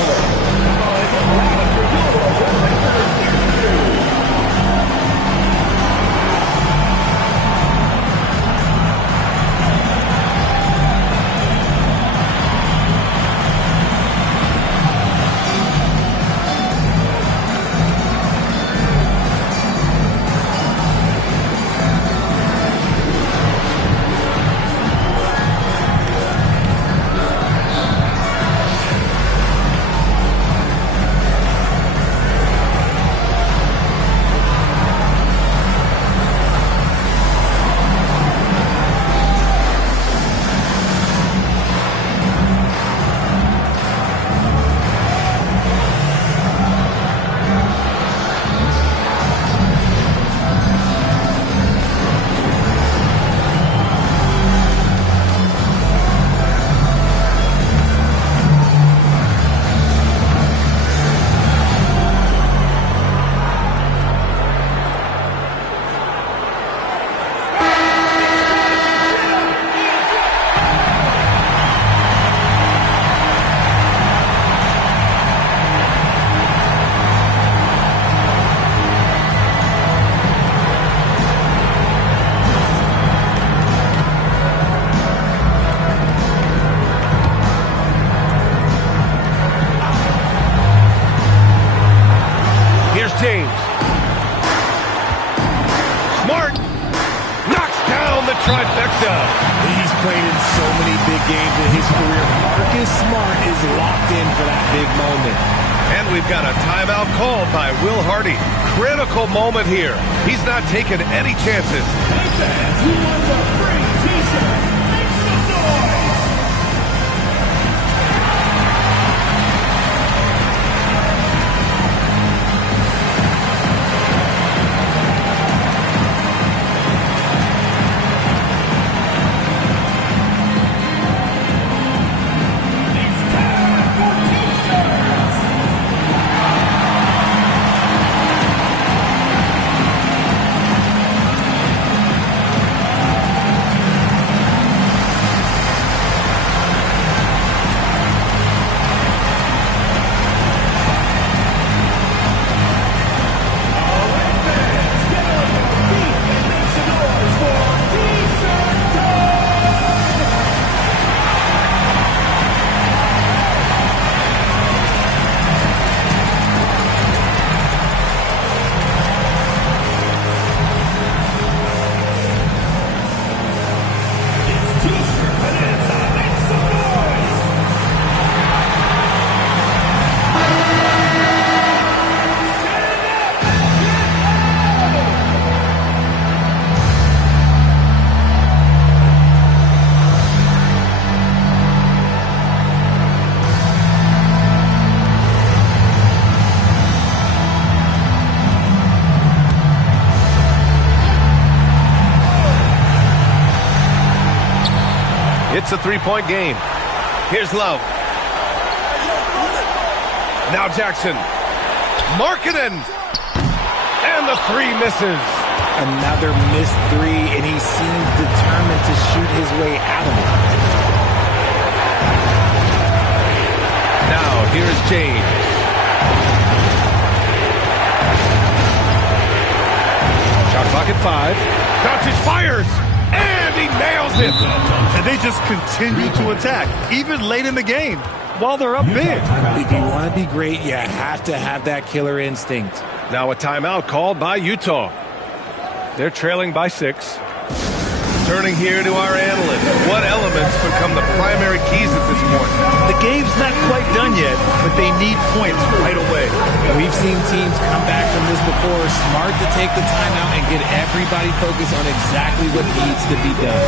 James. Smart knocks down the trifecta. He's played in so many big games in his career. Marcus Smart is locked in for that big moment. And we've got a timeout called by Will Hardy. Critical moment here. He's not taking any chances. Hey fans, who wants a free t-shirt? Make some noise! It's a three-point game. Here's Love. Now Jackson. Markkanen. And the three misses. Another missed three, and he seems determined to shoot his way out of it. Now here's James. Shot clock at 5. Doncic fires. And he nails it. And they just continue to attack, even late in the game, while they're up big. If you want to be great, you have to have that killer instinct. Now a timeout called by Utah. They're trailing by 6. Turning here to our analyst. What elements become the primary keys at this point? The game's not quite done yet, but they need points right away. We've seen teams come back from this before. Smart to take the timeout and get everybody focused on exactly what needs to be done.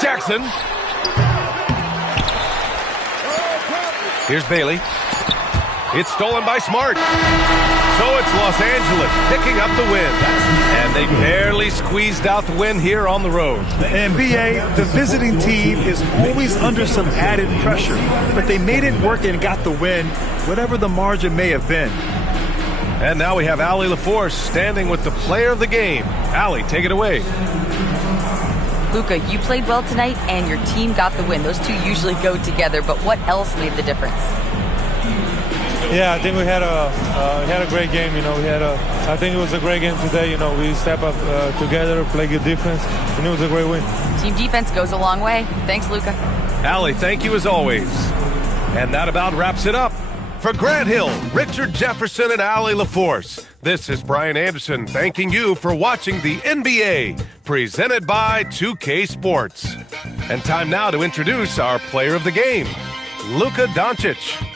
Jackson. Here's Bailey. It's stolen by Smart. So it's Los Angeles picking up the win. And they barely squeezed out the win here on the road. And BA, the visiting team is always under some added pressure, but they made it work and got the win, whatever the margin may have been. And now we have Allie LaForce standing with the player of the game. Allie, take it away. Luka, you played well tonight, and your team got the win. Those two usually go together, but what else made the difference? Yeah, I think we had a great game. I think it was a great game today. We step up together, play good defense, and it was a great win. Team defense goes a long way. Thanks, Luka. Allie, thank you as always. And that about wraps it up. For Grant Hill, Richard Jefferson, and Allie LaForce, This is Brian Anderson thanking you for watching the NBA, presented by 2K Sports. And time now to introduce our player of the game, Luka Doncic.